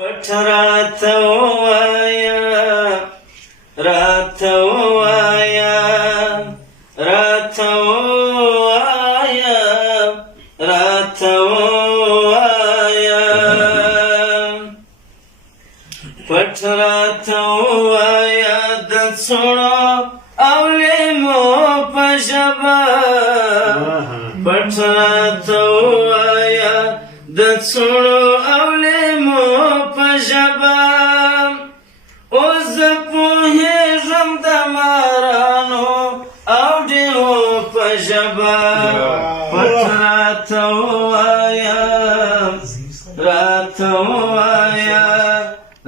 پټ راته ووایه راته ووایه راته ووایه راته ووایه پټ راته ووایه د څوڼو او لیمو په ژبه پټ راته ووایه د څوڼو او لیمو په ژبه اوس زه پوهېږم د مارانو او ډېرو په ژبه پټ راته ووایه راته ووایه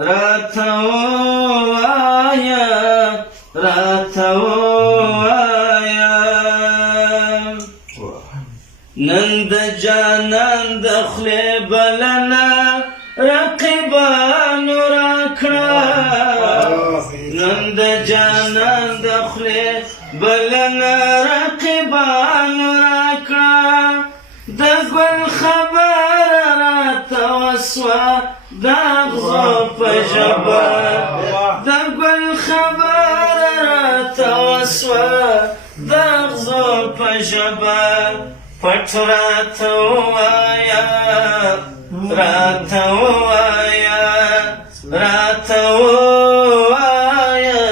راته ووایه راته ووایه نن د جانان د خولې بلنه رقیبانو راکړه نن د جانان د خولې بلنه رقیبانو راکړه د ګل خبره راته وسوه د اغزو په ژبه د ګل خبره راته وسوه د اغزو په ژبه پټ راته ووایه راته ووایه راته ووایه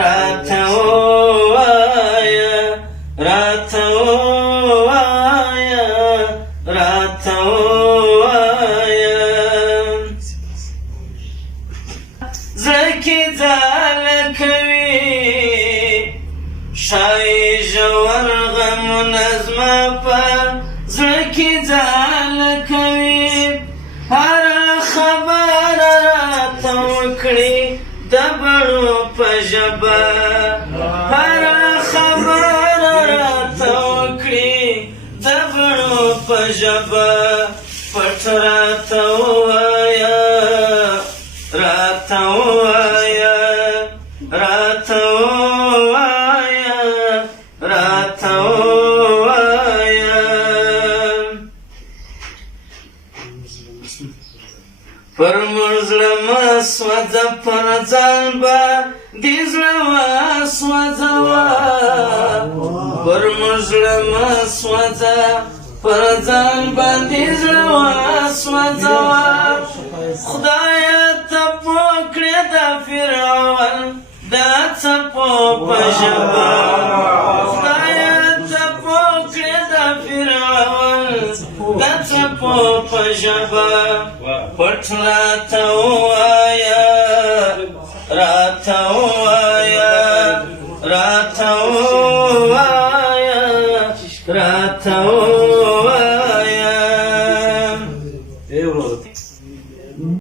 راته ووایه راته ووایه راته ووایه زړه کې ځاله کوي ښایي ژور غمونه زما په زړه کې ځاله کوي هره خبره راته وکړي د بڼو په ژبه هره خبره راته وکړي د بڼو په ژبه پټ راته ووایه راته ووایه راته ووایه راته ووایه پر موږ زړه مه سوځه پر ځان به دې زړه وسوځوه پر موږ زړه مه سوځه پر ځان باندې زړه وسوځوه خدایه ته پوه کړې د فرعون دا څپو په ژبه خدایه ته پوه کړې د فرعون دا څپو په ژبه پټ راته ووایه راته ووایه راته ووایه راته ووایه